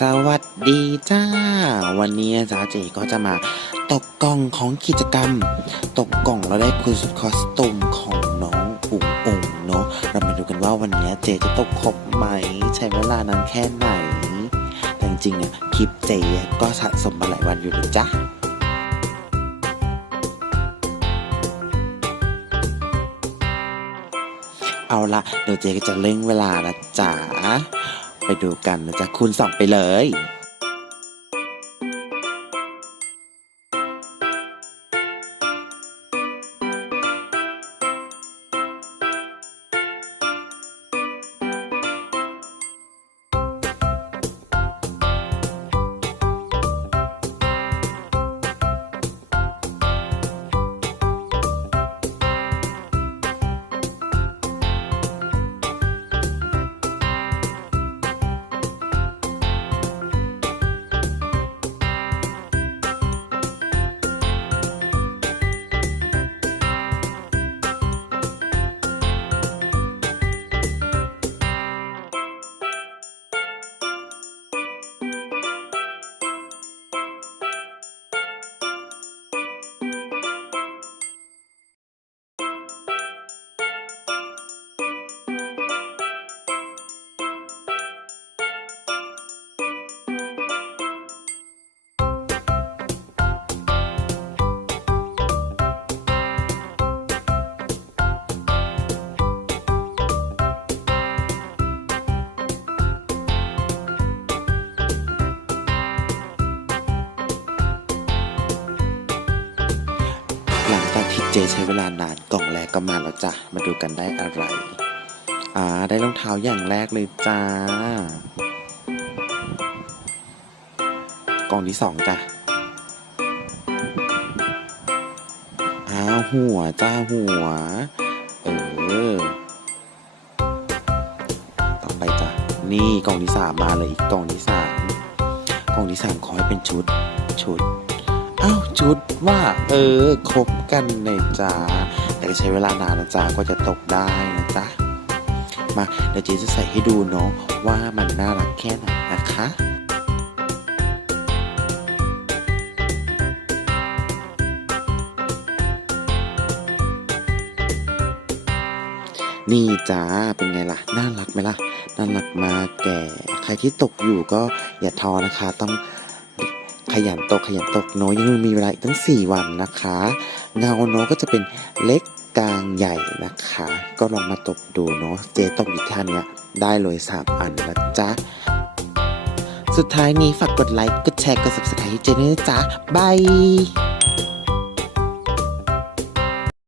สวัสดีจ้า วันนี้จ้าเจก็จะมาตกกล่องของกิจกรรม ตกกล่องแล้วได้คุณสุดคอสตูมของน้องอุ๋งอุ๋งเนาะเรามาดูกันว่าวันนี้เจจะตกครบไหม ใช้เวลานานแค่ไหน แต่จริงๆเนี่ยคลิปเจก็สะสมมาหลายวันอยู่เลยจ้าเอาละเดี๋ยวเจก็จะเร่งเวลานะจ๊ะ ไปดูกันนะจ๊ะคูณสองไปเลย หลังจากที่เจใช้เวลานานกล่องแรกก็มาแล้วจ้ะ มาดูกันได้อะไร อ่า ได้รองเท้าอย่างแรกเลยจ้า กล่องที่สองจ้ะ อ้าวหัวจ้าหัว เออ ต่อไปจ้ะ นี่กล่องที่สามมาเลยอีกกล่องที่สามกล่องที่สามขอให้เป็นชุด ชุด อ้าวชุดว่า เออคบกันเลยจ้าแต่ก็ใช้เวลานานนะจ๊ะกว่าจะตกได้นะจ๊ะมาเดี๋ยวจ๊จะใส่ให้ดูเนาะว่ามันน่ารักแค่ไหนนะคะนี่จ้า เป็นไงล่ะ น่ารักไหมล่ะ น่ารักมากแก่ ใครที่ตกอยู่ก็อย่าท้อนะคะ ต้อง ขยันตกขยันตกเน้อยังมีเวลาอีกตั้ง 4 วันนะคะ เงาเนาะก็จะเป็นเล็กกลางใหญ่นะคะ ก็ลองมาตกดูเนาะเจตกอีกท่านเนี้ยได้เลย 3 อันนะจ๊ะ สุดท้ายนี้ฝากกดไลค์ กดแชร์ กด subscribe ให้เจด้วยนะจ๊ะบาย